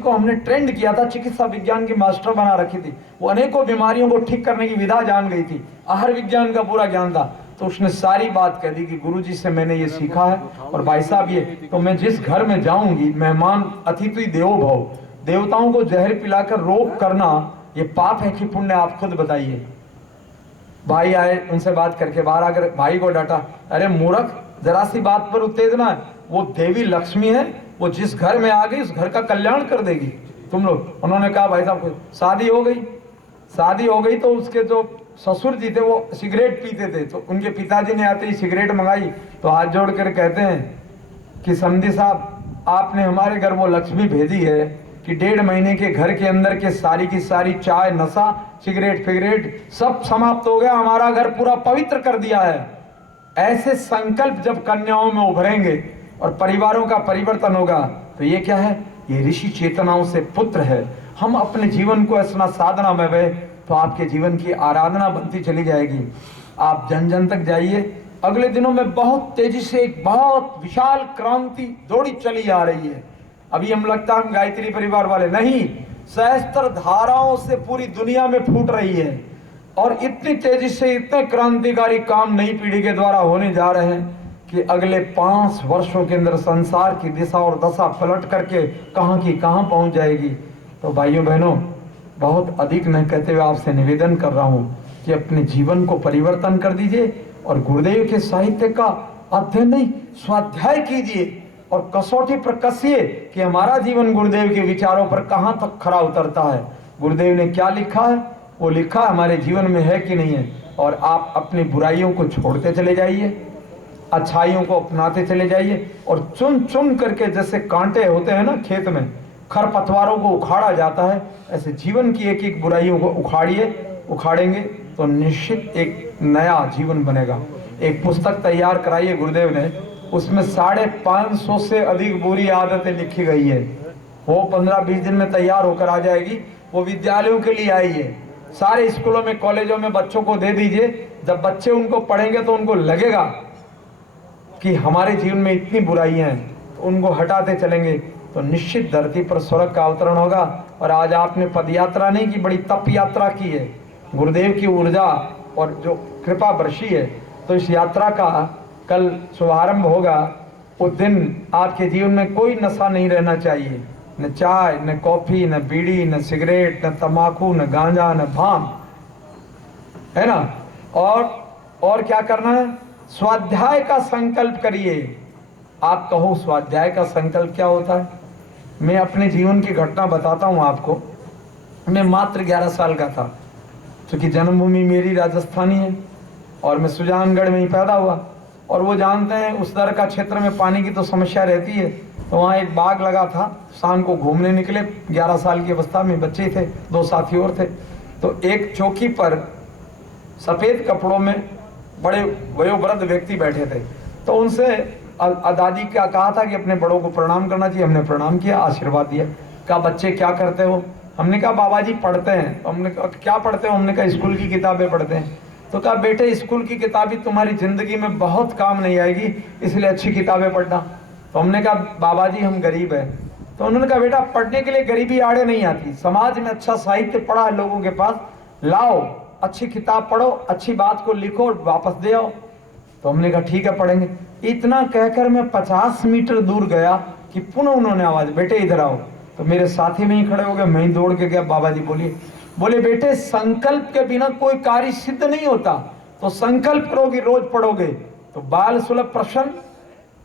को हमने ट्रेंड किया था, चिकित्सा विज्ञान की मास्टर बना रखी थी। वो अनेकों बीमारियों को ठीक करने की विधा जान गई थी, आहार विज्ञान का पूरा ज्ञान था। तो उसने सारी बात कह दी कि गुरुजी से मैंने ये सीखा है, और भाई साहब ये तो मैं जिस घर में जाऊंगी, मेहमान अतिथि देवो भव, देवताओं को जहर पिलाकर रोग करना ये पाप है कि पुण्य, आप खुद बताइए। भाई आए, उनसे बात करके बाहर आकर भाई को डांटा, अरे मूर्ख, जरा सी बात पर उत्तेजना है, वो देवी लक्ष्मी है, वो जिस घर में आ गई उस घर का कल्याण कर देगी। तुम लोग, उन्होंने कहा भाई साहब शादी हो गई, शादी हो गई तो उसके जो ससुर जी थे वो सिगरेट पीते थे, तो उनके पिताजी ने आते ही सिगरेट मंगाई, तो हाथ जोड़ कर कहते हैं कि समधी साहब, आपने हमारे घर वो लक्ष्मी भेजी है कि 1.5 महीने के घर के अंदर के सारी की सारी चाय, नशा, सिगरेट फिगरेट सब समाप्त हो गया, हमारा घर पूरा पवित्र कर दिया है। ऐसे संकल्प जब कन्याओं में उभरेंगे और परिवारों का परिवर्तन होगा, तो ये क्या है, ये ऋषि चेतनाओं से पुत्र है। हम अपने जीवन को ऐसा साधना में वे, तो आपके जीवन की आराधना बनती चली जाएगी। आप जन जन तक जाइए। अगले दिनों में बहुत तेजी से एक बहुत विशाल क्रांति दौड़ी चली आ रही है। अभी हम लगता है हम गायत्री परिवार वाले नहीं, सहस्त्र धाराओं से पूरी दुनिया में फूट रही है, और इतनी तेजी से इतने क्रांतिकारी काम नई पीढ़ी के द्वारा होने जा रहे हैं कि अगले 5 वर्षों के अंदर संसार की दिशा और दशा पलट करके कहां की कहां पहुंच जाएगी। तो भाइयों बहनों, बहुत अधिक न कहते हुए आपसे निवेदन कर रहा हूं कि अपने जीवन को परिवर्तन कर दीजिए, और गुरुदेव के साहित्य का अध्ययन नहीं, स्वाध्याय कीजिए, और कसौटी पर कसिए कि हमारा जीवन गुरुदेव के विचारों पर कहां तक खरा उतरता है। गुरुदेव ने क्या लिखा है, वो लिखा हमारे जीवन में है कि नहीं है। और आप अपनी बुराइयों को छोड़ते चले जाइए, अच्छाइयों को अपनाते चले जाइए, और चुन चुन करके, जैसे कांटे होते हैं ना खेत में, खरपतवारों को उखाड़ा जाता है, ऐसे जीवन की एक एक बुराइयों को उखाड़ेंगे तो निश्चित एक नया जीवन बनेगा। एक पुस्तक तैयार कराई है गुरुदेव ने, उसमें 550 से अधिक बुरी आदतें लिखी गई है। वो 15-20 दिन में तैयार होकर आ जाएगी। वो विद्यालयों के लिए आई है, सारे स्कूलों में कॉलेजों में बच्चों को दे दीजिए। जब बच्चे उनको पढ़ेंगे तो उनको लगेगा कि हमारे जीवन में इतनी बुराइयां हैं, तो उनको हटाते चलेंगे तो निश्चित धरती पर स्वर्ग का अवतरण होगा। और आज आपने पद यात्रा नहीं की, बड़ी तप यात्रा की है। गुरुदेव की ऊर्जा और जो कृपा बरसी है, तो इस यात्रा का कल शुभारंभ होगा। उस दिन आपके जीवन में कोई नशा नहीं रहना चाहिए, न चाय, न कॉफी, न बीड़ी, न सिगरेट, न तंबाकू, न गांजा, न भांग, है ना। और क्या करना है, स्वाध्याय का संकल्प करिए। आप कहो स्वाध्याय का संकल्प क्या होता है। मैं अपने जीवन की घटना बताता हूँ आपको। मैं मात्र 11 साल का था, क्योंकि जन्मभूमि मेरी राजस्थानी है और मैं सुजानगढ़ में ही पैदा हुआ। और वो जानते हैं उस तरह का क्षेत्र में पानी की तो समस्या रहती है। तो वहाँ एक बाग लगा था, शाम को घूमने निकले, 11 साल की अवस्था में बच्चे थे, 2 साथी और थे। तो एक चौकी पर सफ़ेद कपड़ों में बड़े वयोवृद्ध व्यक्ति बैठे थे। तो उनसे दादी का कहा था कि अपने बड़ों को प्रणाम करना चाहिए। हमने प्रणाम किया, आशीर्वाद दिया। कहा बच्चे क्या करते हो। हमने कहा बाबा जी पढ़ते हैं। तो हमने कहा क्या पढ़ते हो। हमने कहा स्कूल की किताबें पढ़ते हैं। तो कहा बेटे स्कूल की किताबें तुम्हारी जिंदगी में बहुत काम नहीं आएगी, इसलिए अच्छी किताबें पढ़ना। तो हमने कहा बाबा जी हम गरीब हैं। तो उन्होंने कहा बेटा पढ़ने के लिए गरीबी आड़े नहीं आती, समाज में अच्छा साहित्य पढ़ा है लोगों के पास, लाओ अच्छी किताब पढ़ो, अच्छी बात को लिखो और वापस दे आओ। तो हमने कहा ठीक है पढ़ेंगे। इतना कहकर मैं 50 मीटर दूर गया कि पुनः उन्होंने आवाज, बेटे इधर आओ। तो मेरे साथी में ही खड़े हो गए, मैं ही दौड़ के गया। बाबा जी बोलिए। बोले बेटे संकल्प के बिना कोई कार्य सिद्ध नहीं होता, तो संकल्प करोगे, रोज पढ़ोगे तो बाल सुलभ प्रश्न।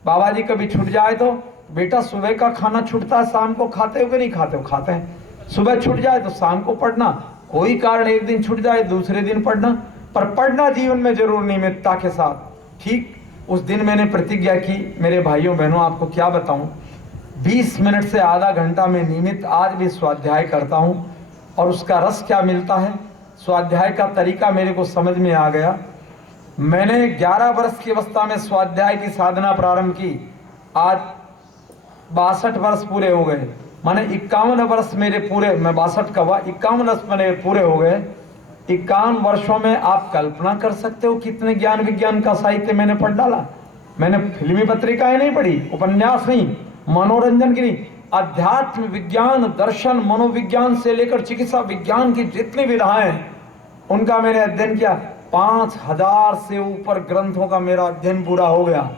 बाबा जी कभी छूट जाए तो बेटा सुबह का खाना छूटता है, शाम को खाते हो कि नहीं खाते हो। खाते हैं। सुबह छूट जाए तो शाम को पढ़ना, कोई कारण एक दिन छूट जाए दूसरे दिन पढ़ना, पर पढ़ना जीवन में जरूर नियमितता के साथ। ठीक उस दिन मैंने प्रतिज्ञा की। मेरे भाइयों बहनों आपको क्या बताऊं, 20 मिनट से आधा घंटा में नियमित आज भी स्वाध्याय करता हूं, और उसका रस क्या मिलता है, स्वाध्याय का तरीका मेरे को समझ में आ गया। मैंने 11 वर्ष की अवस्था में स्वाध्याय की साधना प्रारंभ की। आज 62 वर्ष पूरे हो गए, माने 51 वर्ष मेरे पूरे, मैं 62 का हुआ, 51 वर्ष मेरे पूरे हो गए। 51 वर्षों में आप कल्पना कर सकते हो कितने ज्ञान विज्ञान का साहित्य मैंने पढ़ डाला। मैंने फिल्मी पत्रिकाएं नहीं पढ़ी, उपन्यास नहीं, मनोरंजन की नहीं, अध्यात्म विज्ञान, दर्शन, मनोविज्ञान से लेकर चिकित्सा विज्ञान की जितनी विधाएं हैं उनका मैंने अध्ययन किया। 5000 से ऊपर ग्रंथों का मेरा अध्ययन पूरा हो गया।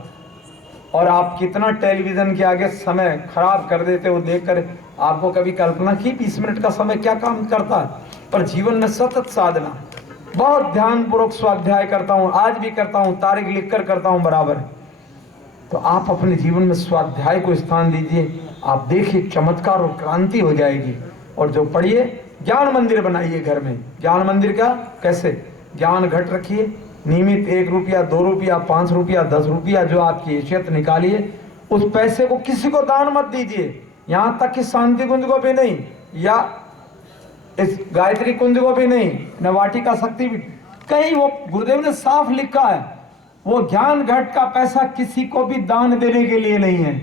और आप कितना टेलीविजन के आगे समय खराब कर देते हो देखकर, आपको कभी कल्पना की 20 मिनट का समय क्या काम करता है? पर जीवन में सतत साधना, बहुत ध्यानपूर्वक स्वाध्याय करता हूं, आज भी करता हूं, तारीख लिखकर करता हूं बराबर। तो आप अपने जीवन में स्वाध्याय को स्थान दीजिए, आप देखिए चमत्कार और क्रांति हो जाएगी। और जो पढ़िए, ज्ञान मंदिर बनाइए घर में। ज्ञान मंदिर का कैसे? ज्ञान घट रखिए, नियमित 1 रुपया, 2 रुपया, 5 रुपया, 10 रुपया जो आपकी हैसियत निकालिए, उस पैसे को किसी को दान मत दीजिए, यहाँ तक कि शांति कुंज को भी नहीं, या इस गायत्री कुंज को भी नहीं, न वाटिका शक्ति भी कहीं। वो गुरुदेव ने साफ लिखा है, वो ज्ञान घट का पैसा किसी को भी दान देने के लिए नहीं है,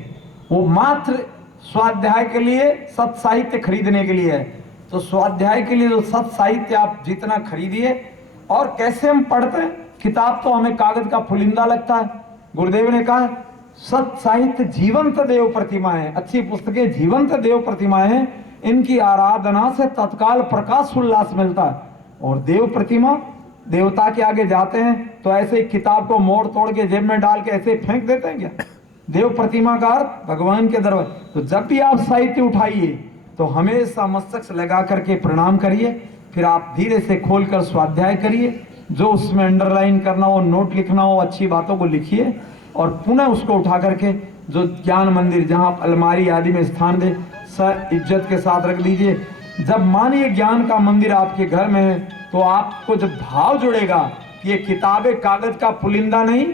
वो मात्र स्वाध्याय के लिए, सत साहित्य खरीदने के लिए है। तो स्वाध्याय के लिए जो सत साहित्य आप जितना खरीदिए। और कैसे हम पढ़ते हैं? किताब तो हमें कागज का पुलिंदा लगता है। गुरुदेव ने कहा सत साहित्य जीवंत देव प्रतिमाएं हैं, अच्छी पुस्तकें जीवंत देव प्रतिमाएं हैं, इनकी आराधना से तत्काल प्रकाश उल्लास मिलता है। और देव प्रतिमा, देवता के आगे जाते हैं तो ऐसे किताब को मोड़ तोड़ के जेब में डाल के ऐसे फेंक देते हैं क्या? देव प्रतिमा का अर्थ भगवान के दरबार। तो जब भी आप साहित्य उठाइए तो हमेशा मस्तक लगा करके प्रणाम करिए, फिर आप धीरे से खोलकर स्वाध्याय करिए, जो उसमें अंडरलाइन करना हो, नोट लिखना हो, अच्छी बातों को लिखिए और पुनः उसको उठा करके जो ज्ञान मंदिर जहां अलमारी आदि में स्थान दे, इज्जत के साथ रख लीजिए। जब मानिए ज्ञान का मंदिर आपके घर में है तो आपको जब भाव जुड़ेगा कि ये किताबें कागज का पुलिंदा नहीं,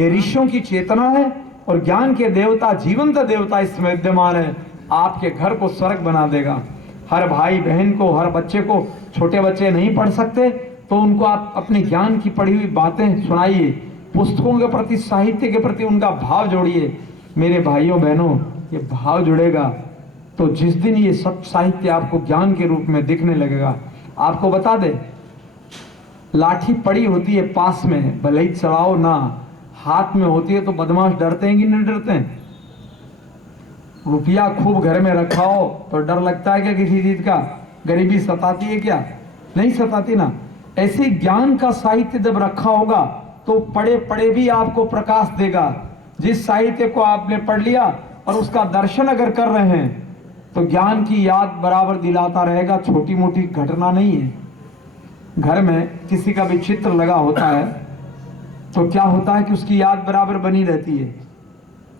ये ऋषियों की चेतना है और ज्ञान के देवता, जीवंत देवता इसमें विद्यमान है, आपके घर को स्वर्ग बना देगा। हर भाई बहन को, हर बच्चे को, छोटे बच्चे नहीं पढ़ सकते तो उनको आप अपने ज्ञान की पढ़ी हुई बातें सुनाइए, पुस्तकों के प्रति, साहित्य के प्रति उनका भाव जोड़िए। मेरे भाइयों बहनों, ये भाव जुड़ेगा तो जिस दिन ये सब साहित्य आपको ज्ञान के रूप में दिखने लगेगा। आपको बता दे, लाठी पड़ी होती है पास में, भले ही चलाओ ना, हाथ में होती है तो बदमाश डरते हैं कि नहीं डरते हैं? रुपया खूब घर में रखा हो तो डर लगता है क्या किसी चीज का? गरीबी सताती है क्या? नहीं सताती ना। ऐसे ज्ञान का साहित्य जब रखा होगा तो पढ़े पढ़े भी आपको प्रकाश देगा। जिस साहित्य को आपने पढ़ लिया और उसका दर्शन अगर कर रहे हैं तो ज्ञान की याद बराबर दिलाता रहेगा, छोटी मोटी घटना नहीं है। घर में किसी का भी चित्र लगा होता है तो क्या होता है कि उसकी याद बराबर बनी रहती है।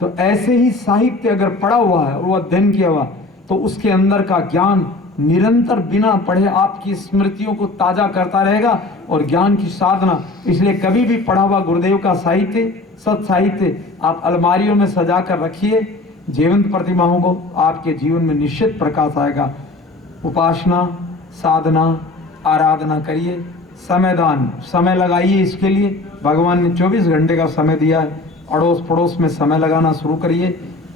तो ऐसे ही साहित्य अगर पढ़ा हुआ है और वो अध्ययन किया हुआ तो उसके अंदर का ज्ञान निरंतर बिना पढ़े आपकी स्मृतियों को ताजा करता रहेगा और ज्ञान की साधना। इसलिए कभी भी पढ़ा हुआ गुरुदेव का साहित्य, सत साहित्य आप अलमारियों में सजा कर रखिए। जीवंत प्रतिमाओं को आपके जीवन में निश्चित प्रकाश आएगा। उपासना, साधना, आराधना करिए। समय दान, समय लगाइए इसके लिए। भगवान ने 24 घंटे का समय दिया है, अड़ोस पड़ोस में समय लगाना शुरू करिए।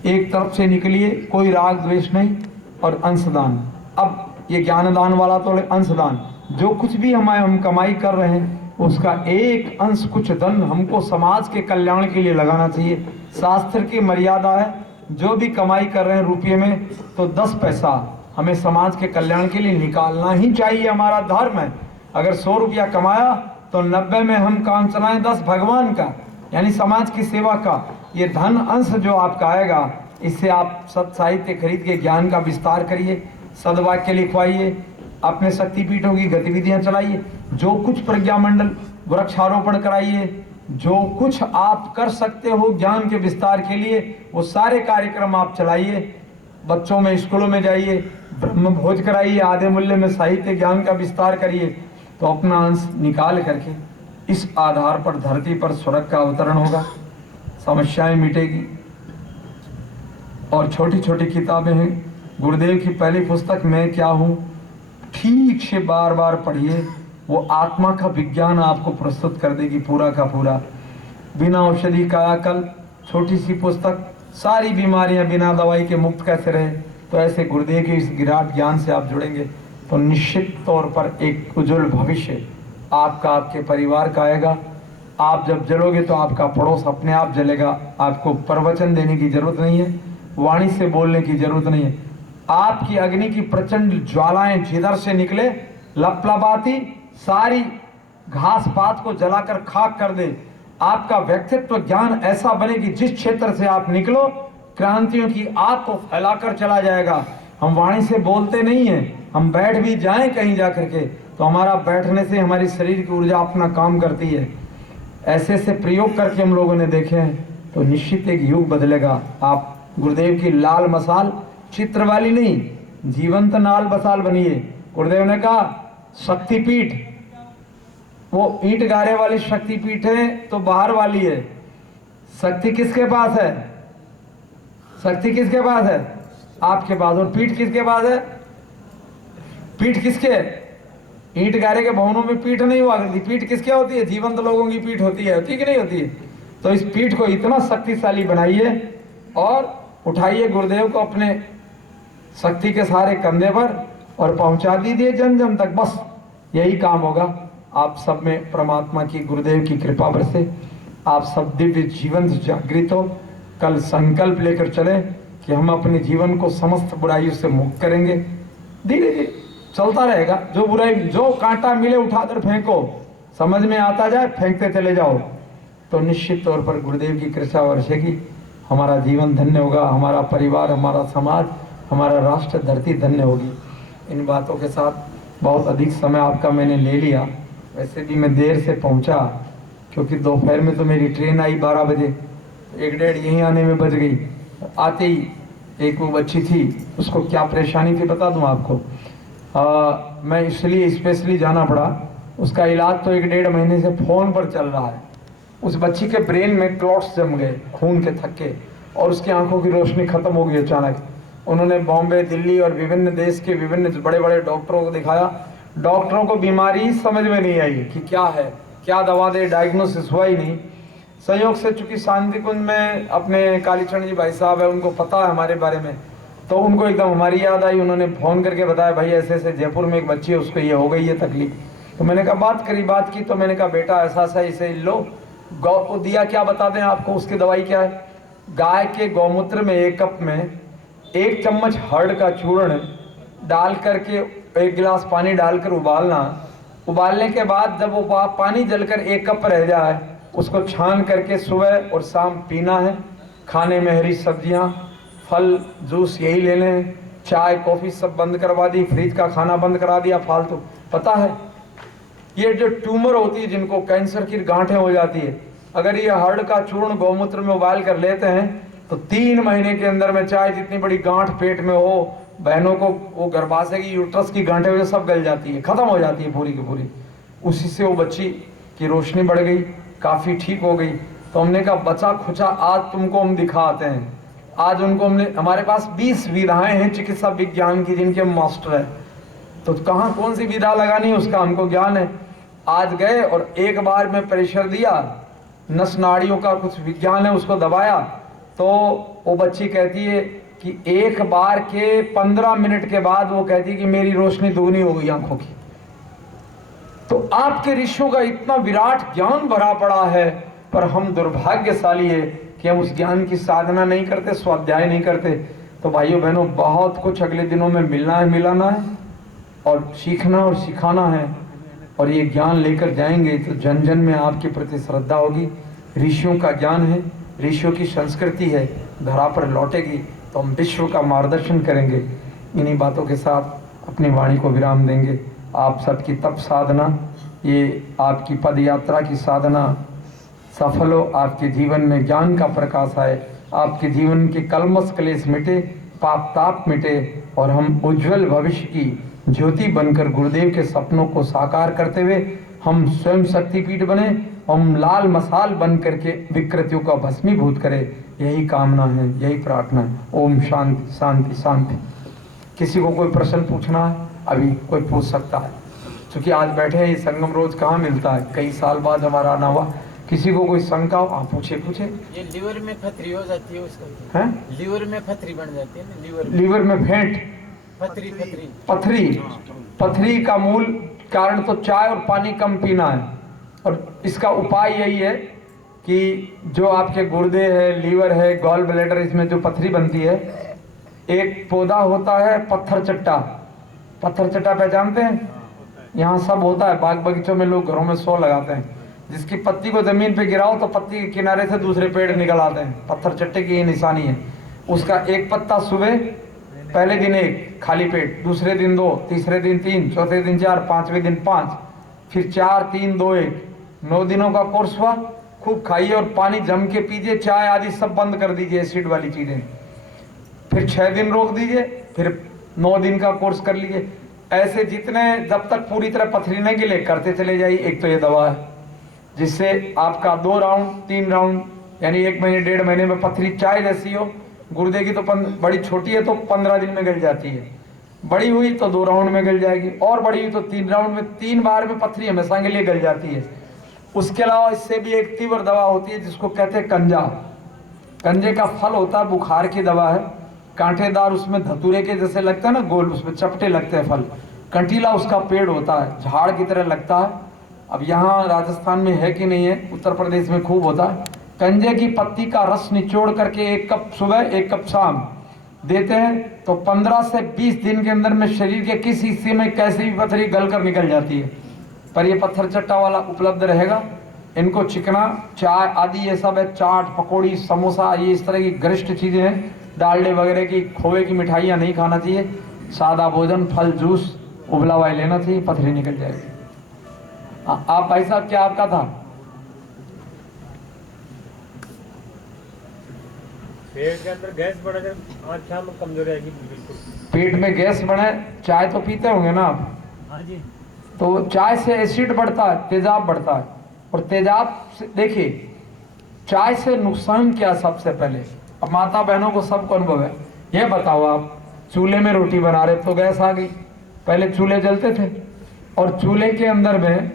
एक तरफ से निकलिए, कोई राग द्वेष नहीं। और अंशदान, अब ये ज्ञानदान वाला तो अंशदान, जो कुछ भी हम कमाई कर रहे हैं उसका एक अंश, कुछ धन हमको समाज के कल्याण के लिए लगाना चाहिए। शास्त्र की मर्यादा है, जो भी कमाई कर रहे हैं रुपये में तो 10 पैसा हमें समाज के कल्याण के लिए निकालना ही चाहिए, हमारा धर्म है। अगर 100 रुपया कमाया तो 90 में हम काम चलाएं 10 भगवान का, यानी समाज की सेवा का। ये धन अंश जो आपका आएगा, इससे आप सत साहित्य खरीद के ज्ञान का विस्तार करिए, सदवाक्य लिखवाइए, अपने शक्तिपीठों की गतिविधियां चलाइए, जो कुछ प्रज्ञा मंडल, वृक्षारोपण कराइए, जो कुछ आप कर सकते हो ज्ञान के विस्तार के लिए वो सारे कार्यक्रम आप चलाइए। बच्चों में, स्कूलों में जाइए, ब्रह्म भोज कराइए, आधे मूल्य में साहित्य ज्ञान का विस्तार करिए। तो अपना अंश निकाल करके इस आधार पर धरती पर स्वर्ग का अवतरण होगा, समस्याएं मिटेगी। और छोटी छोटी किताबें हैं। गुरुदेव की पहली पुस्तक मैं क्या हूँ, ठीक से बार बार पढ़िए, वो आत्मा का विज्ञान आपको प्रस्तुत कर देगी पूरा का पूरा। बिना औषधि कायाकल्प, छोटी सी पुस्तक, सारी बीमारियां बिना दवाई के मुक्त कैसे रहे। तो ऐसे गुरुदेव के इस विराट ज्ञान से आप जुड़ेंगे तो निश्चित तौर पर एक उज्जवल भविष्य आपका, आपके परिवार का आएगा। आप जब जलोगे तो आपका पड़ोस अपने आप जलेगा। आपको प्रवचन देने की जरूरत नहीं है, वाणी से बोलने की जरूरत नहीं है। आपकी अग्नि की प्रचंड ज्वालाएं जिधर से निकले लपलपाती सारी घास पात को जलाकर खाक कर दे। आपका व्यक्तित्व ज्ञान ऐसा बने कि जिस क्षेत्र से आप निकलो क्रांतियों की आग को फैलाकर चला जाएगा। हम वाणी से बोलते नहीं हैं, हम बैठ भी जाएं कहीं जा करके तो हमारा बैठने से हमारी शरीर की ऊर्जा अपना काम करती है। ऐसे ऐसे प्रयोग करके हम लोगों ने देखे हैं तो निश्चित एक युग बदलेगा। आप गुरुदेव की लाल मसाल चित्र वाली नहीं, जीवंत लाल मसाल बनिए। गुरुदेव ने कहा शक्तिपीठ, वो ईंट गारे वाली शक्तिपीठ है तो बाहर वाली है। शक्ति किसके पास है? शक्ति किसके पास है? आपके पास। और पीठ किसके पास है? पीठ किसके? ईंट गारे के भवनों में पीठ नहीं हुआ करती। पीठ किसके होती है? जीवंत लोगों की पीठ होती है कि नहीं होती है? तो इस पीठ को इतना शक्तिशाली बनाइए और उठाइए गुरुदेव को अपने शक्ति के सारे कंधे पर और पहुंचा दीजिए जन जन तक। बस यही काम होगा। आप सब में परमात्मा की गुरुदेव की कृपा बरसे, आप सब दिव्य जीवन जागृत हो। कल संकल्प लेकर चले कि हम अपने जीवन को समस्त बुराइयों से मुक्त करेंगे। धीरे धीरे चलता रहेगा। जो बुराई, जो कांटा मिले उठाकर फेंको, समझ में आता जाए फेंकते चले जाओ तो निश्चित तौर पर गुरुदेव की कृपा वर्षेगी। हमारा जीवन धन्य होगा, हमारा परिवार, हमारा समाज, हमारा राष्ट्र, धरती धन्य होगी। इन बातों के साथ बहुत अधिक समय आपका मैंने ले लिया। वैसे भी मैं देर से पहुंचा क्योंकि दोपहर में तो मेरी ट्रेन आई 12 बजे, 1-1:30 यहीं आने में बज गई। आते ही एक वो बच्ची थी, उसको क्या परेशानी थी बता दूं आपको। मैं इसलिए स्पेशली जाना पड़ा। उसका इलाज तो 1-1.5 महीने से फ़ोन पर चल रहा है। उस बच्ची के ब्रेन में क्लॉट्स जम गए खून के थक्के और उसकी आंखों की रोशनी खत्म हो गई अचानक। उन्होंने बॉम्बे, दिल्ली और विभिन्न देश के विभिन्न बड़े बड़े डॉक्टरों को दिखाया। डॉक्टरों को बीमारी ही समझ में नहीं आई कि क्या है, क्या दवा दे, डायग्नोसिस हुआ ही नहीं। संयोग से चूंकि शांति कुंज में अपने कालीचरण जी भाई साहब है, उनको पता है हमारे बारे में, तो उनको एकदम हमारी याद आई। उन्होंने फ़ोन करके बताया भाई ऐसे ऐसे जयपुर में एक बच्ची है, उसको ये हो गई है तकलीफ। तो मैंने कहा बात की तो मैंने कहा बेटा ऐसा ऐसा इसे लो। गौ को दिया, क्या बता दें आपको उसकी दवाई क्या है। गाय के गौमूत्र में 1 कप में 1 चम्मच हर्ड का चूर्ण डाल करके 1 गिलास पानी डालकर उबालना। उबालने के बाद जब वो पानी जलकर 1 कप रह जाए उसको छान करके सुबह और शाम पीना है। खाने में हरी सब्जियां, फल, जूस यही लेने हैं। चाय कॉफ़ी सब बंद करवा दी, फ्रिज का खाना बंद करा दिया फालतू। पता है ये जो ट्यूमर होती है, जिनको कैंसर की गांठें हो जाती है, अगर ये हर्ड का चूर्ण गौमूत्र में उबाल कर लेते हैं तो 3 महीने के अंदर में चाहे जितनी बड़ी गांठ पेट में हो, बहनों को वो गर्भाशय की यूट्रस की गांठें वजह सब गल जाती है, खत्म हो जाती है पूरी की पूरी। उसी से वो बच्ची की रोशनी बढ़ गई, काफ़ी ठीक हो गई। तो हमने कहा बचा खुचा आज तुमको हम दिखाते हैं। आज उनको हमारे पास 20 विधाएं हैं चिकित्सा विज्ञान की जिनके हम मास्टर हैं। तो कहाँ कौन सी विधा लगानी है उसका हमको ज्ञान है। आज गए और एक बार में प्रेशर दिया, नस नाड़ियों का कुछ विज्ञान है, उसको दबाया तो वो बच्ची कहती है कि 1 बार के 15 मिनट के बाद वो कहती है कि मेरी रोशनी दुगनी हो गई आंखों की। तो आपके ऋषियों का इतना विराट ज्ञान भरा पड़ा है, पर हम दुर्भाग्यशाली है कि हम उस ज्ञान की साधना नहीं करते, स्वाध्याय नहीं करते। तो भाइयों बहनों बहुत कुछ अगले दिनों में मिलना है, मिलाना है और सीखना और सिखाना है। और ये ज्ञान लेकर जाएंगे तो जन जन में आपके प्रति श्रद्धा होगी। ऋषियों का ज्ञान है, ऋषियों की संस्कृति है, धरा पर लौटेगी तो हम विश्व का मार्गदर्शन करेंगे। इन्हीं बातों के साथ अपनी वाणी को विराम देंगे। आप सबकी तप साधना, ये आपकी पद यात्रा की साधना सफल हो, आपके जीवन में ज्ञान का प्रकाश आए, आपके जीवन के कलमश क्लेश मिटे, पाप ताप मिटे और हम उज्जवल भविष्य की ज्योति बनकर गुरुदेव के सपनों को साकार करते हुए हम स्वयं शक्तिपीठ बने, हम लाल मसाल बन करके विकृतियों का भस्मीभूत करें। यही कामना है, यही प्रार्थना है। ओम शांति शांति शांति। किसी को कोई प्रश्न पूछना है अभी कोई पूछ सकता है, क्योंकि आज बैठे हैं, ये संगम रोज कहाँ मिलता है, कई साल बाद हमारा आना हुआ। किसी को कोई शंका हो आप पूछे। ये लीवर में पथरी हो जाती है उसका, हैं? लीवर में पथरी बन जाती है ना, लीवर में भेंट, पथरी का मूल कारण तो चाय और पानी कम पीना है। और इसका उपाय यही है कि जो आपके गुर्दे है, लीवर है, गॉल ब्लैडर, इसमें जो पथरी बनती है, एक पौधा होता है पत्थर चट्टा। पत्थर चट्टा पहचानते हैं? यहाँ सब होता है, बाग बगीचों में लोग घरों में 100 लगाते हैं, जिसकी पत्ती को जमीन पे गिराओ तो पत्ती के किनारे से दूसरे पेड़ निकल आते हैं। पत्थर चट्टे की ये निशानी है। उसका एक पत्ता सुबह, पहले दिन 1 खाली पेट, दूसरे दिन 2, तीसरे दिन 3, चौथे दिन 4, पांचवें दिन 5, फिर 4, 3, 2, 1, 9 दिनों का कोर्स हुआ। खूब खाइए और पानी जम के पीजिए, चाय आदि सब बंद कर दीजिए, एसिड वाली चीजें। फिर 6 दिन रोक दीजिए, फिर 9 दिन का कोर्स कर लीजिए। ऐसे जितने, जब तक पूरी तरह पथरी न गिले, करते चले जाइए। एक तो ये दवा है जिससे आपका 2 राउंड 3 राउंड यानी 1 महीने 1.5 महीने में पथरी चाय जैसी हो। गुर्दे की तो बड़ी छोटी है तो 15 दिन में गल जाती है, बड़ी हुई तो 2 राउंड में गल जाएगी, और बड़ी हुई तो 3 राउंड में। 3 बार में पथरी हमेशा के लिए गल जाती है। उसके अलावा इससे भी एक तीव्र दवा होती है जिसको कहते हैं कंजा। कंजे का फल होता है, बुखार की दवा है, कांटेदार, उसमें धतूरे के जैसे लगता है ना, गोल, उसमें चपटे लगते हैं फल। कंटीला उसका पेड़ होता है, झाड़ की तरह लगता है। अब यहाँ राजस्थान में है कि नहीं है, उत्तर प्रदेश में खूब होता है। कंजे की पत्ती का रस निचोड़ करके 1 कप सुबह 1 कप शाम देते हैं तो 15 से 20 दिन के अंदर में शरीर के किसी हिस्से में कैसी भी पथरी गल कर निकल जाती है। पर ये पत्थर चट्टा वाला उपलब्ध रहेगा। इनको चिकना, चाय आदि ये सब है, चाट, पकौड़ी, समोसा, ये इस तरह की गरिष्ठ चीजें हैं। डालडे वगैरह की, खोए की मिठाइयाँ नहीं खाना चाहिए। सादा भोजन, फल, जूस, उबला हुआ लेना चाहिए, पथरी निकल जाएगी। आप भाई साहब, क्या आपका था? पेट के अंदर गैस बढ़े, आज शाम में कमजोरी आएगी बिल्कुल। पेट में गैस बढ़े, चाय तो पीते होंगे ना आप? हाँ जी। तो चाय से एसिड बढ़ता है, तेजाब बढ़ता है। और तेजाब से, देखिए चाय से नुकसान क्या? सबसे पहले, अब माता बहनों को सबको अनुभव है। ये बताओ, आप चूल्हे में रोटी बना रहे तो गैस आ गई। पहले चूल्हे जलते थे और चूल्हे के अंदर में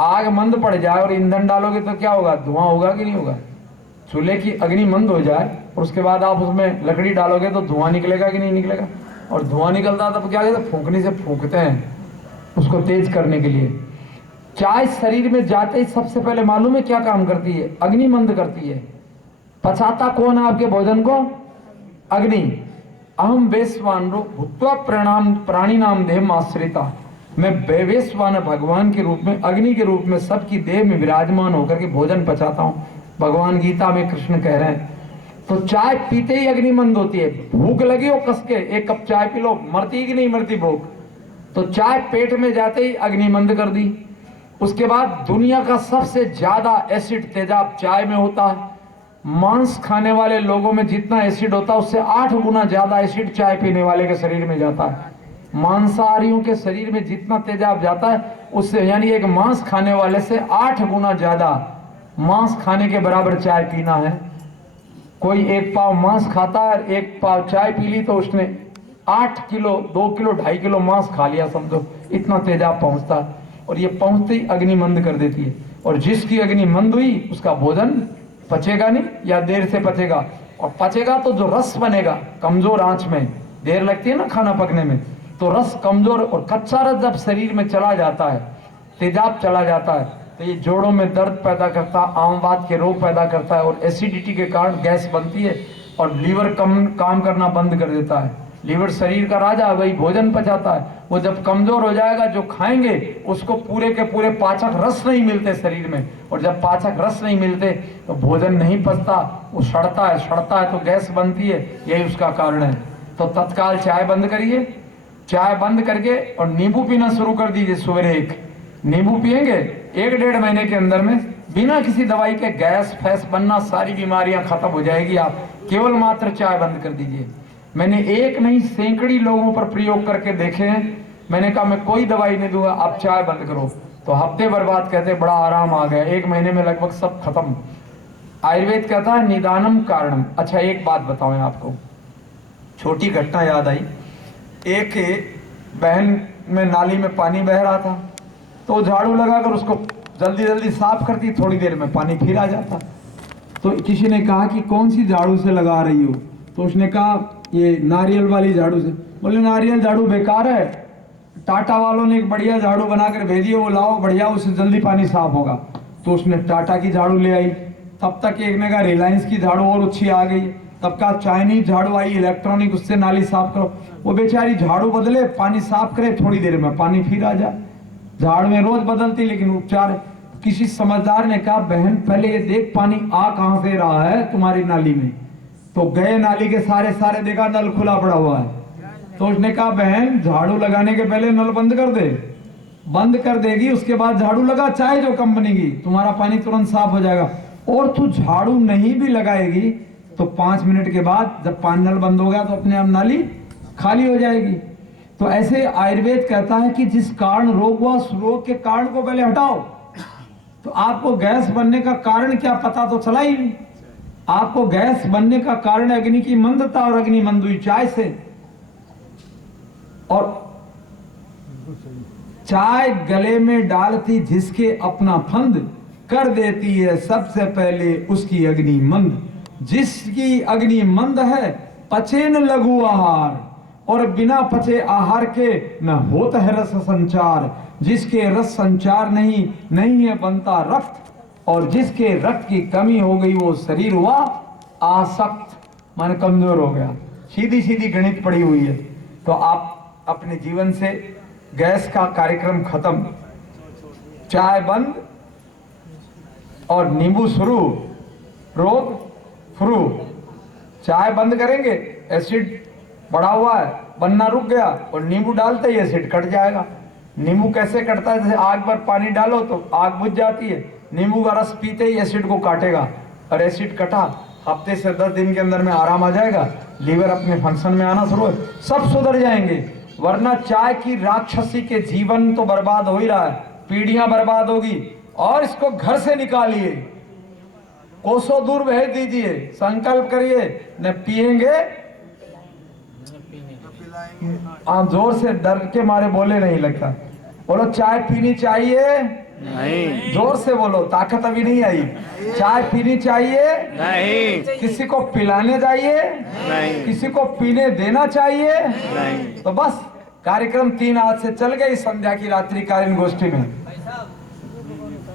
आग मंद पड़ जाए और ईंधन डालोगे तो क्या होगा? धुआं होगा कि नहीं होगा? चूल्हे की अग्नि मंद हो जाए और उसके बाद आप उसमें लकड़ी डालोगे तो धुआं निकलेगा कि नहीं निकलेगा? और धुआं निकलता तब क्या कहते हैं? फूंकने से फूंकते हैं उसको तेज करने के लिए। चाय शरीर में जाते ही सबसे पहले मालूम है क्या काम करती है? अग्नि मंद करती है। पचाता कौन है आपके भोजन को? अग्नि। अहम वेशवान भूत्वा प्राणी नाम देह आश्रिता। मैं वेशवान भगवान के रूप में, अग्नि के रूप में सबकी देह में विराजमान होकर के भोजन पचाता हूँ। भगवान गीता में कृष्ण कह रहे हैं। तो चाय पीते ही अग्नि मंद होती है। भूख लगी हो, कस के 1 कप चाय पी लो, मरती कि नहीं मरती भूख? तो चाय पेट में जाते ही अग्नि मंद कर दी। उसके बाद दुनिया का सबसे ज्यादा एसिड तेजाब चाय में होता है। मांस खाने वाले लोगों में जितना एसिड होता है उससे 8 गुना ज्यादा एसिड चाय पीने वाले के शरीर में जाता है। मांसाहारियों के शरीर में जितना तेजाब जाता है उससे, यानी एक मांस खाने वाले से 8 गुना ज्यादा मांस खाने के बराबर चाय पीना है। कोई 1 पाव मांस खाता है, 1 पाव चाय पी ली तो उसने 8 किलो, 2 किलो, 2.5 किलो मांस खा लिया, समझो इतना तेजाब पहुंचता है। और ये पहुंचते ही अग्नि मंद कर देती है। और जिसकी अग्नि मंद हुई उसका भोजन पचेगा नहीं, या देर से पचेगा। और पचेगा तो जो रस बनेगा कमजोर आंच में, देर लगती है ना खाना पकने में, तो रस कमजोर, और कच्चा रस जब शरीर में चला जाता है, तेजाब चला जाता है, तो ये जोड़ों में दर्द पैदा करता है, आमवात के रोग पैदा करता है, और एसिडिटी के कारण गैस बनती है और लीवर काम करना बंद कर देता है। लीवर शरीर का राजा, वही भोजन पचाता है। वो जब कमजोर हो जाएगा, जो खाएंगे उसको पूरे के पूरे पाचक रस नहीं मिलते शरीर में, और जब पाचक रस नहीं मिलते तो भोजन नहीं पचता, वो सड़ता है तो गैस बनती है। यही उसका कारण है। तो तत्काल चाय बंद करिए, चाय बंद करके और नींबू पीना शुरू कर दीजिए। सुबह 1 नींबू पिएंगे, 1-1.5 महीने के अंदर में बिना किसी दवाई के गैस फैस बनना, सारी बीमारियां खत्म हो जाएगी। आप केवल मात्र चाय बंद कर दीजिए। मैंने 1 नहीं सैकड़ी लोगों पर प्रयोग करके देखे हैं। मैंने कहा मैं कोई दवाई नहीं दूंगा, आप चाय बंद करो, तो हफ्ते भर बाद कहते बड़ा आराम आ गया, 1 महीने में लगभग सब खत्म। आयुर्वेद कहता है निदानम कारणम। अच्छा एक बात बताओ आपको, छोटी घटना याद आई। एक बहन में नाली में पानी बह रहा था, तो झाड़ू लगाकर उसको जल्दी जल्दी साफ करती, थोड़ी देर में पानी फिर आ जाता। तो किसी ने कहा कि कौन सी झाड़ू से लगा रही हो? तो उसने कहा ये नारियल वाली झाड़ू से। बोले नारियल झाड़ू बेकार है, टाटा वालों ने एक बढ़िया झाड़ू बनाकर भेजी है, वो लाओ बढ़िया, उससे जल्दी पानी साफ होगा। तो उसने टाटा की झाड़ू ले आई। तब तक एक ने कहा रिलायंस की झाड़ू और अच्छी आ गई। तब का चाइनीज झाड़ू आई इलेक्ट्रॉनिक, उससे नाली साफ करो। वो बेचारी झाड़ू बदले, पानी साफ करे, थोड़ी देर में पानी फिर आ जाए। झाड़ू में रोज बदलती, लेकिन उपचार। किसी समझदार ने कहा, बहन पहले ये देख पानी आ कहां से रहा है तुम्हारी नाली में। तो गए नाली के सारे देखा नल खुला पड़ा हुआ है। तो उसने कहा, बहन झाड़ू लगाने के पहले नल बंद कर दे। बंद कर देगी, उसके बाद झाड़ू लगा, चाहे जो कंपनी की, तुम्हारा पानी तुरंत साफ हो जाएगा। और तू झाड़ू नहीं भी लगाएगी तो 5 मिनट के बाद जब पानी नल बंद हो गया तो अपने आप नाली खाली हो जाएगी। तो ऐसे आयुर्वेद कहता है कि जिस कारण रोग हुआ, उस रोग के कारण को पहले हटाओ। तो आपको गैस बनने का कारण क्या पता तो चला ही नहीं। आपको गैस बनने का कारण अग्नि की मंदता, और अग्नि मंद हुई चाय से। और चाय गले में डालती जिसके अपना फंद, कर देती है सबसे पहले उसकी अग्नि मंद। जिसकी अग्नि मंद है पचे न लघु आहार, और बिना पचे आहार के न होता है रस संचार। जिसके रस संचार नहीं है बनता रक्त, और जिसके रक्त की कमी हो गई वो शरीर हुआ आसक्त, मन कमजोर हो गया। सीधी सीधी गणित पड़ी हुई है। तो आप अपने जीवन से गैस का कार्यक्रम खत्म, चाय बंद और नींबू शुरू, रोग फ्रू। चाय बंद करेंगे, एसिड बढ़ा हुआ है, बनना रुक गया, और नींबू डालते ही एसिड कट जाएगा। नींबू कैसे कटता है? जैसे आग पर पानी डालो तो आग बुझ जाती है, नींबू का रस पीते ही एसिड को काटेगा, और एसिड कटा, हफ्ते से 10 दिन के अंदर में आराम आ जाएगा, लीवर अपने फंक्शन में आना शुरू, सब सुधर जाएंगे। वरना चाय की राक्षसी के जीवन तो बर्बाद हो ही रहा है, पीढ़ियां बर्बाद होगी। और इसको घर से निकालिए, कोसों दूर भेज दीजिए, संकल्प करिए, न पिएंगे। आप जोर से डर के मारे बोले नहीं लगता, बोलो चाय पीनी चाहिए नहीं, जोर से बोलो, ताकत अभी नहीं आई। चाय पीनी चाहिए नहीं, किसी को पिलाने चाहिए नहीं, किसी को पीने देना चाहिए नहीं। तो बस कार्यक्रम 3 आज से चल गई संध्या की रात्रिकालीन गोष्ठी में।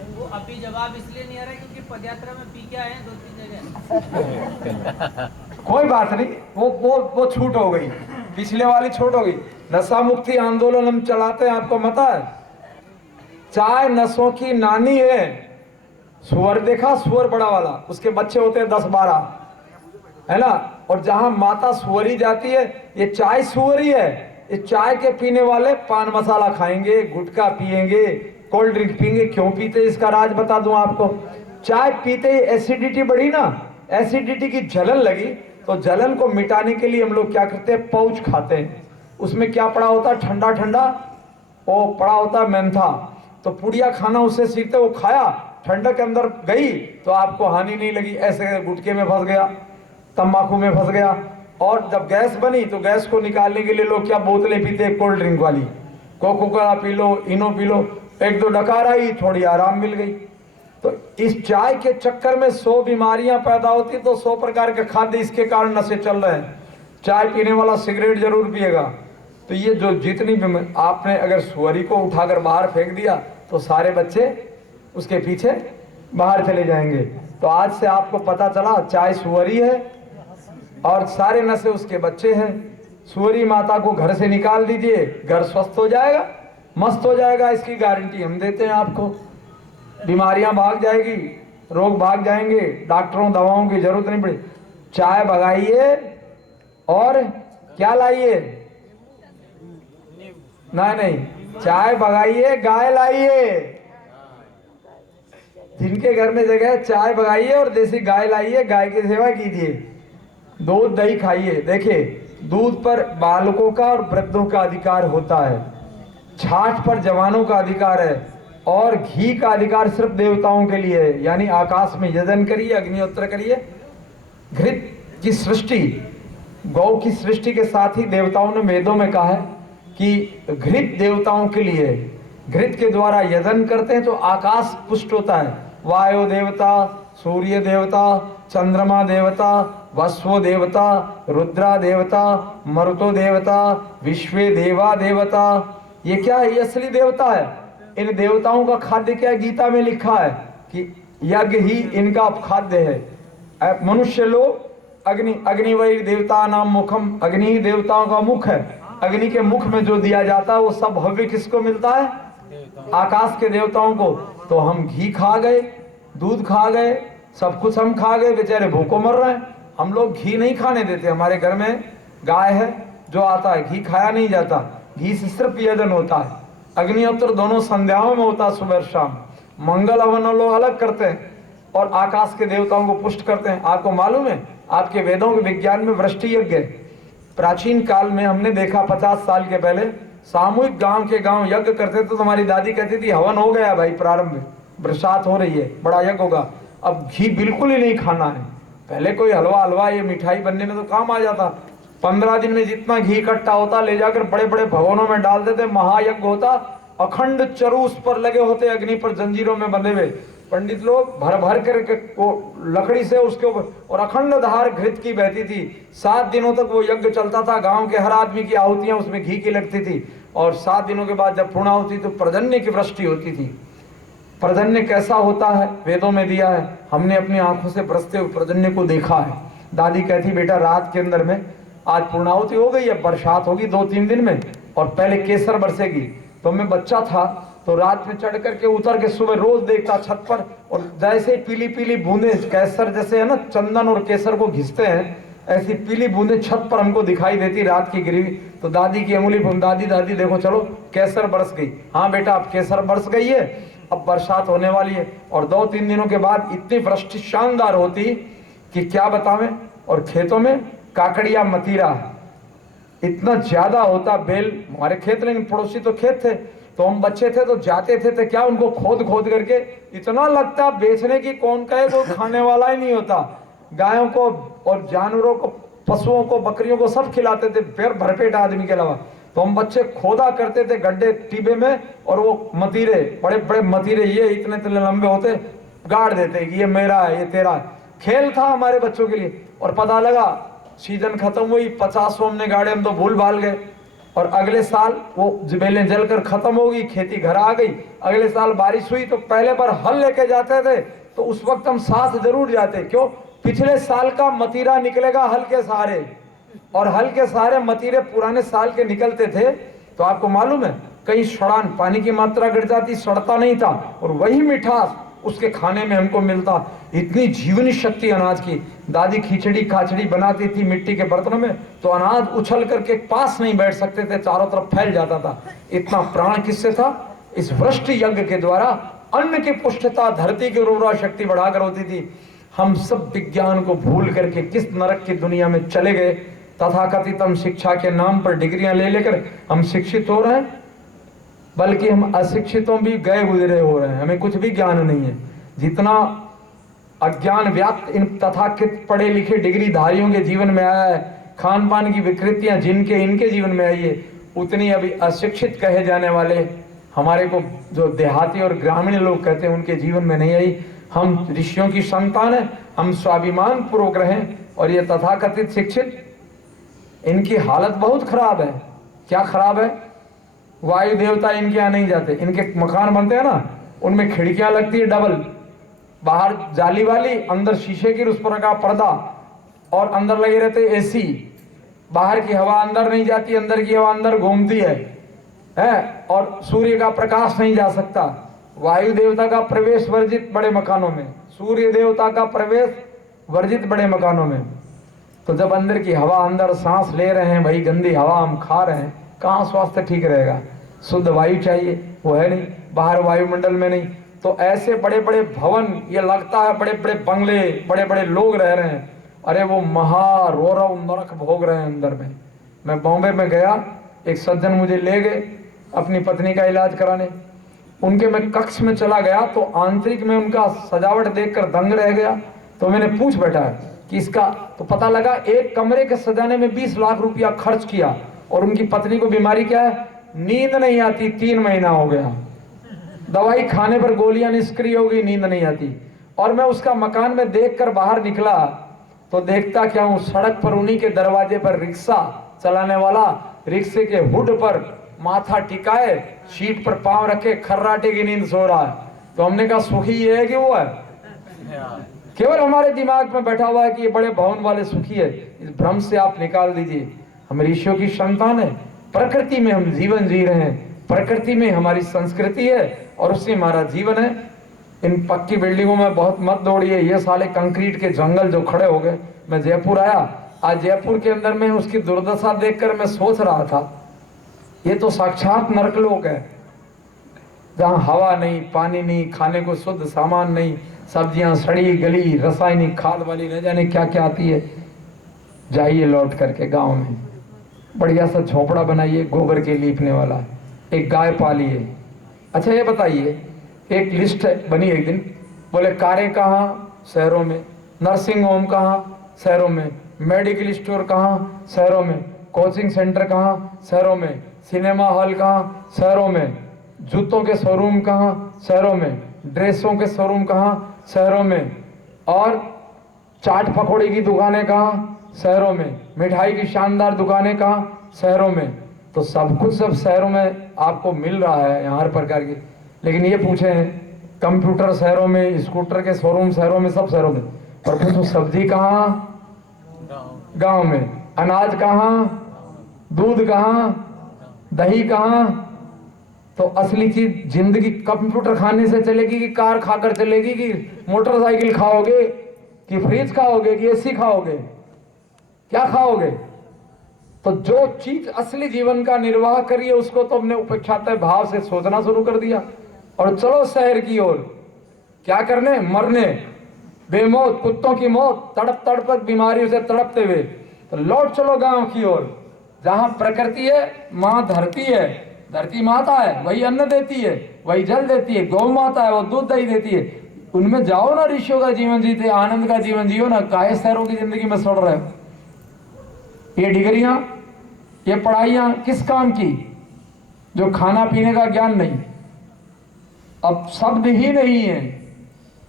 वो अभी जवाब इसलिए नहीं आ रहा क्योंकि पदयात्रा में पी के आए हैं 2-3 जगह। कोई बात नहीं, वो छूट हो गई, पिछले वाली छूट हो गई। नशा मुक्ति आंदोलन हम चलाते हैं, आपको पता है। चाय नशों की नानी है। सुअर देखा, सुअर बड़ा वाला, उसके बच्चे होते हैं 10-12, है ना। और जहां माता सुअरी जाती है, ये चाय सुअरी है। ये चाय के पीने वाले पान मसाला खाएंगे, गुटखा पिएंगे, कोल्ड ड्रिंक पिएंगे। क्यों पीते, इसका राज बता दूं आपको। चाय पीते ही एसिडिटी बढ़ी ना, एसिडिटी की जलन लगी, तो जलन को मिटाने के लिए हम लोग क्या करते हैं, पाउच खाते हैं। उसमें क्या पड़ा होता है, ठंडा ठंडा वो पड़ा होता है मेंथा। तो पुड़िया खाना उससे सीखते, वो खाया, ठंडक के अंदर गई तो आपको हानि नहीं लगी, ऐसे गुटके में फंस गया, तंबाकू में फंस गया। और जब गैस बनी तो गैस को निकालने के लिए लोग क्या बोतलें पीते, कोल्ड ड्रिंक वाली, कोको कोला पी लो, इनो पी लो, 1-2 डकार आई, थोड़ी आराम मिल गई। तो इस चाय के चक्कर में 100 बीमारियां पैदा होती, तो 100 प्रकार के खाद्य इसके कारण नशे चल रहे हैं। चाय पीने वाला सिगरेट जरूर पिएगा। तो ये जो जितनी भी, आपने अगर सुअरी को उठाकर बाहर फेंक दिया तो सारे बच्चे उसके पीछे बाहर चले जाएंगे। तो आज से आपको पता चला, चाय सुअरी है और सारे नशे उसके बच्चे हैं। सुअरी माता को घर से निकाल दीजिए, घर स्वस्थ हो जाएगा, मस्त हो जाएगा, इसकी गारंटी हम देते हैं आपको। बीमारियां भाग जाएगी, रोग भाग जाएंगे, डॉक्टरों दवाओं की जरूरत नहीं पड़ी। चाय भगाइए और क्या लाइए, नहीं, चाय भगाइए, गाय लाइए। जिनके घर में जगह है, चाय भगाइए और देसी गाय लाइए, गाय की सेवा कीजिए, दूध दही खाइए। देखिए, दूध पर बालकों का और वृद्धों का अधिकार होता है, छाछ पर जवानों का अधिकार है, और घी का अधिकार सिर्फ देवताओं के लिए है। यानी आकाश में यजन करिए, अग्निहोत्र करिए। घृत की सृष्टि, गौ की सृष्टि के साथ ही देवताओं ने वेदों में कहा है कि घृत देवताओं के लिए, घृत के द्वारा यजन करते हैं तो आकाश पुष्ट होता है। वायु देवता, सूर्य देवता, चंद्रमा देवता, वस्व देवता, रुद्रा देवता, मरुतो देवता, विश्वे देवा देवता। ये क्या है? ये असली देवता है। इन देवताओं का खाद्य क्या है? गीता में लिखा है कि यज्ञ ही इनका खाद्य है। मनुष्य लोग अग्नि, अग्नि वही देवता नाम मुखम, अग्नि ही देवताओं का मुख है। अग्नि के मुख में जो दिया जाता है वो सब भव्य किसको मिलता है? आकाश के देवताओं को। तो हम घी खा गए, दूध खा गए, सब कुछ हम खा गए, बेचारे भूखों मर रहे हैं। हम लोग घी नहीं खाने देते। हमारे घर में गाय है, जो आता है घी खाया नहीं जाता, घी से सिर्फ यजन होता है। अग्निहोत्र दोनों संध्याओं में होता है, सुबह शाम। मंगल हवन लोग अलग करते हैं और आकाश के देवताओं को पुष्ट करते हैं। आपको मालूम है, आपके वेदों के विज्ञान में वृष्टि यज्ञ, प्राचीन काल में हमने देखा 50 साल के पहले सामूहिक गांव के गांव यज्ञ करते थे। तो हमारी दादी कहती थी हवन हो गया भाई, प्रारंभ में बरसात हो रही है, बड़ा यज्ञ होगा। अब घी बिल्कुल ही नहीं खाना है। पहले कोई हलवा ये मिठाई बनने में तो काम आ जाता। 15 दिन में जितना घी इकट्ठा होता ले जाकर बड़े बड़े भगोनों में डाल देते, महायज्ञ होता। अखंड चरु उस पर लगे होते, अग्नि पर जंजीरों में बंधे हुए पंडित लोग भर भर कर वो लकड़ी से उसके ऊपर, और अखंड धार घृत की बहती थी। 7 दिनों तक वो यज्ञ चलता था। गांव के हर आदमी की आहुतियां उसमें घी की लगती थी। और 7 दिनों के बाद जब पूर्णाहुति तो पर्जन्य की वृष्टि होती थी। पर्जन्य कैसा होता है वेदों में दिया है, हमने अपनी आंखों से बरसते हुए पर्जन्य को देखा है। दादी कहती बेटा रात के अंदर में आज पूर्णाहुति हो गई है, बरसात होगी 2-3 दिन में और पहले केसर बरसेगी। तो मैं बच्चा था तो रात में चढ़ करके उतर के सुबह रोज देखता छत पर, और जैसे पीली पीली बूंदे केसर जैसे है ना, चंदन और केसर को घिसते हैं, ऐसी पीली बूंदे छत पर हमको दिखाई देती रात की गिरी। तो दादी की अंगुली पर दादी दादी देखो चलो केसर बरस गई। हाँ बेटा अब केसर बरस गई है, अब बरसात होने वाली है। और 2-3 दिनों के बाद इतनी वृष्टि शानदार होती कि क्या बतावें। और खेतों में काकड़िया मतीरा इतना ज्यादा होता, बेल हमारे खेत, लेकिन पड़ोसी तो खेत थे। तो हम बच्चे थे तो जाते थे तो क्या उनको खोद खोद करके इतना लगता बेचने की, कौन कहे कोई खाने वाला ही नहीं होता। गायों को और जानवरों को, पशुओं को, बकरियों को सब खिलाते थे, फिर भरपेट आदमी के अलावा। तो हम बच्चे खोदा करते थे गड्ढे टीबे में, और वो मतीरे, बड़े बड़े मतीरे ये इतने इतने लंबे होते, गाड़ देते कि ये मेरा है, ये तेरा है। खेल था हमारे बच्चों के लिए। और पता लगा सीजन खत्म हुई, 50 हमने गाड़े, हम तो भूल भाल गए। और अगले साल वो बेलें जलकर खत्म हो गई, खेती घर आ गई। अगले साल बारिश हुई तो पहले बार हल लेके जाते थे तो उस वक्त हम साथ जरूर जाते। क्यों? पिछले साल का मतीरा निकलेगा हल के सहारे, और हल के सहारे मतीरे पुराने साल के निकलते थे। तो आपको मालूम है कहीं सड़ान, पानी की मात्रा गिर जाती, सड़ता नहीं था, और वही मिठास उसके खाने में हमको मिलता। इतनी जीवनी शक्ति अनाज की। दादी खिचड़ी खाचड़ी बनाती थी मिट्टी के बर्तनों में, तो अनाज उछल करके पास नहीं बैठ सकते थे, चारों तरफ फैल जाता था। इतना प्राण किससे था? इस वृष्टि यज्ञ के द्वारा अन्न की पुष्टता, धरती की उर्वरा शक्ति बढ़ाकर होती थी। हम सब विज्ञान को भूल करके किस नरक की दुनिया में चले गए। तथाकथितम शिक्षा के नाम पर डिग्रियां ले लेकर हम शिक्षित हो रहे हैं, बल्कि हम अशिक्षितों भी गए गुजरे हो रहे हैं। हमें कुछ भी ज्ञान नहीं है। जितना अज्ञान व्याप्त इन तथाकथित पढ़े लिखे डिग्रीधारियों के जीवन में आया है, खान पान की विकृतियां जिनके इनके जीवन में आई है, उतनी अभी अशिक्षित कहे जाने वाले हमारे को जो देहाती और ग्रामीण लोग कहते हैं उनके जीवन में नहीं आई। हम ऋषियों की संतान है, हम स्वाभिमान पूर्वक रहें, और ये तथाकथित शिक्षित, इनकी हालत बहुत खराब है। क्या खराब है? वायु देवता इनके यहाँ नहीं जाते। इनके मकान बनते हैं ना, उनमें खिड़कियां लगती है डबल, बाहर जाली वाली, अंदर शीशे की उस पर का पर्दा, और अंदर लगे रहते एसी। बाहर की हवा अंदर नहीं जाती, अंदर की हवा अंदर घूमती है, और सूर्य का प्रकाश नहीं जा सकता। वायु देवता का प्रवेश वर्जित बड़े मकानों में, सूर्य देवता का प्रवेश वर्जित बड़े मकानों में। तो जब अंदर की हवा, अंदर सांस ले रहे हैं भाई, गंदी हवा हम खा रहे हैं, कहाँ स्वास्थ्य ठीक रहेगा? शुद्ध वायु चाहिए, वो है नहीं, बाहर वायुमंडल में नहीं। तो ऐसे बड़े बड़े भवन, ये लगता है बड़े बड़े बंगले, बड़े बड़े लोग रह रहे हैं, अरे वो महारौरव नरक भोग रहे हैं अंदर में। मैं बॉम्बे में गया, एक सज्जन मुझे ले गए अपनी पत्नी का इलाज कराने। उनके मैं कक्ष में चला गया तो आंतरिक में उनका सजावट देखकर दंग रह गया। तो मैंने पूछ बैठा कि इसका, तो पता लगा एक कमरे के सजाने में 20 लाख रुपया खर्च किया, और उनकी पत्नी को बीमारी क्या है? नींद नहीं आती, 3 महीना हो गया, दवाई खाने पर गोलियां निष्क्रिय हो गई, नींद नहीं आती। और मैं उसका मकान में देखकर बाहर निकला तो देखता क्या हूं, सड़क पर उन्हीं के दरवाजे पर रिक्शा चलाने वाला रिक्शे के हुड पर माथा टिकाए, सीट पर पांव रखे, खर्राटे की नींद सो रहा है। तो हमने कहा सुखी ये है कि वो है? केवल हमारे दिमाग में बैठा हुआ है कि ये बड़े भवन वाले सुखी है, इस भ्रम से आप निकाल दीजिए। हम ऋषियों की संतान है, प्रकृति में हम जीवन जी रहे हैं, प्रकृति में हमारी संस्कृति है और उससे हमारा जीवन है। इन पक्की बिल्डिंगों में बहुत मत दौड़िए, ये साले कंक्रीट के जंगल जो खड़े हो गए। मैं जयपुर आया, आज जयपुर के अंदर में उसकी दुर्दशा देखकर मैं सोच रहा था, ये तो साक्षात नरकलोक है, जहाँ हवा नहीं, पानी नहीं, खाने को शुद्ध सामान नहीं, सब्जियां सड़ी गली रासायनिक खाद वाली न जाने क्या क्या आती है। जाइए लौट करके गांव में, बढ़िया सा झोपड़ा बनाइए, गोबर के लीपने वाला, एक गाय पालिए। अच्छा ये बताइए, एक लिस्ट बनी एक दिन, बोले कारें कहाँ? शहरों में। नर्सिंग होम कहाँ? शहरों में। मेडिकल स्टोर कहाँ? शहरों में। कोचिंग सेंटर कहाँ? शहरों में। सिनेमा हॉल कहाँ? शहरों में। जूतों के शोरूम कहाँ? शहरों में। ड्रेसों के शोरूम कहाँ? शहरों में। और चाट पकौड़ी की दुकानें कहाँ? शहरों में। मिठाई की शानदार दुकानें कहाँ? शहरों में। तो सब कुछ सब शहरों में आपको मिल रहा है यहाँ हर प्रकार की। लेकिन ये पूछे कंप्यूटर शहरों में, स्कूटर के शोरूम शहरों में, सब शहरों में, पर पूछो सब्जी कहाँ? गांव में। अनाज कहाँ? दूध कहाँ? दही कहाँ? तो असली चीज जिंदगी कंप्यूटर खाने से चलेगी कि कार खाकर चलेगी, कि मोटरसाइकिल खाओगे, कि फ्रिज खाओगे, कि एसी खाओगे? क्या खाओगे? तो जो चीज असली जीवन का निर्वाह करिए उसको तो हमने उपेक्षाते भाव से सोचना शुरू कर दिया और चलो शहर की ओर। क्या करने? मरने, बेमौत कुत्तों की मौत, तड़प तड़प बीमारियों से तड़पते हुए। तो लौट चलो गांव की ओर, जहां प्रकृति है, माँ धरती है, धरती माता है, वही अन्न देती है, वही जल देती है, गौ माता है, वो दूध दही देती है। उनमें जाओ ना, ऋषियों का जीवन जीते, आनंद का जीवन जियो ना। काहे शहरों की जिंदगी में सड़ रहे हो? ये डिग्रियां, ये पढ़ाइयां किस काम की, जो खाना पीने का ज्ञान नहीं, अब शब्द ही नहीं है।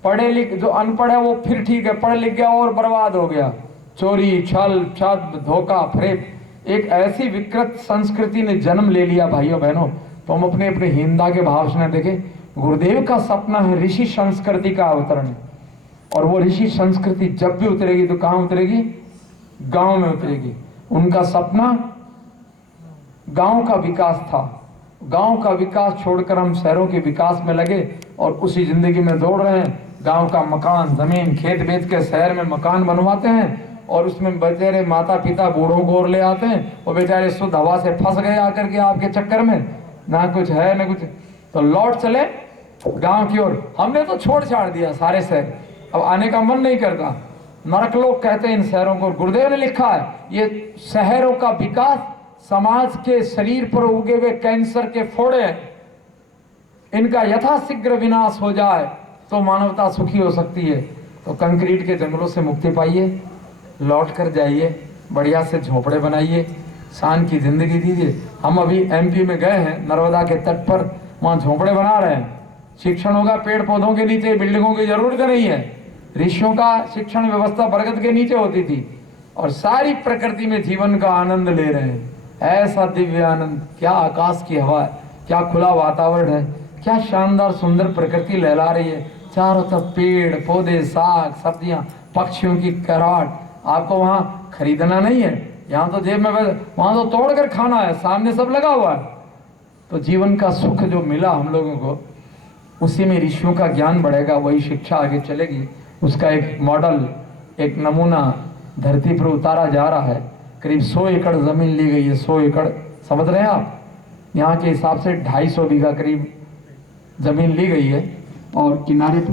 पढ़े लिख, जो अनपढ़ है वो फिर ठीक है, पढ़ लिख गया और बर्बाद हो गया। चोरी, छल, छद, धोखा, फरेब, एक ऐसी विकृत संस्कृति ने जन्म ले लिया भाइयों बहनों। तो हम अपने अपने हिंदा के भाव से देखें, गुरुदेव का सपना है ऋषि संस्कृति का अवतरण, और वो ऋषि संस्कृति जब भी उतरेगी तो कहाँ उतरेगी? गांव में उतरेगी। उनका सपना गांव का विकास था। गांव का विकास छोड़कर हम शहरों के विकास में लगे और उसी जिंदगी में दौड़ रहे हैं। गांव का मकान, जमीन, खेत बेच के शहर में मकान बनवाते हैं और उसमें बेचारे माता पिता बूढ़ों को और ले आते हैं, वो बेचारे शुद्ध हवा से फंस गए आकर के आपके चक्कर में, ना कुछ है ना कुछ। तो लौट चले गांव की ओर। हमने तो छोड़ छाड़ दिया सारे शहर, अब आने का मन नहीं करता। नरक लोग कहते हैं इन शहरों को। गुरुदेव ने लिखा है, ये शहरों का विकास समाज के शरीर पर उगे हुए कैंसर के फोड़े हैं, इनका यथाशीघ्र विनाश हो जाए तो मानवता सुखी हो सकती है। तो कंक्रीट के जंगलों से मुक्ति पाइए, लौट कर जाइए, बढ़िया से झोपड़े बनाइए, शान की जिंदगी दीजिए। हम अभी एमपी में गए हैं, नर्मदा के तट पर, वहाँ झोपड़े बना रहे हैं। शिक्षण होगा पेड़ पौधों के नीचे, बिल्डिंगों की जरूरत नहीं है। ऋषियों का शिक्षण व्यवस्था बरगद के नीचे होती थी और सारी प्रकृति में जीवन का आनंद ले रहे हैं। ऐसा दिव्य आनंद, क्या आकाश की हवा है, क्या खुला वातावरण है, क्या शानदार सुंदर प्रकृति लहला रही है। चारों तरफ पेड़ पौधे, साग सब्जियां, पक्षियों की कराहट। आपको वहाँ खरीदना नहीं है, यहाँ तो जेब में, वहाँ तो तोड़ कर खाना है, सामने सब लगा हुआ है। तो जीवन का सुख जो मिला हम लोगों को, उसी में ऋषियों का ज्ञान बढ़ेगा, वही शिक्षा आगे चलेगी। उसका एक मॉडल, एक नमूना धरती पर उतारा जा रहा है। करीब 100 एकड़ जमीन ली गई है। 100 एकड़ समझ रहे हैं आप? यहाँ के हिसाब से 250 बीघा करीब जमीन ली गई है और किनारे पर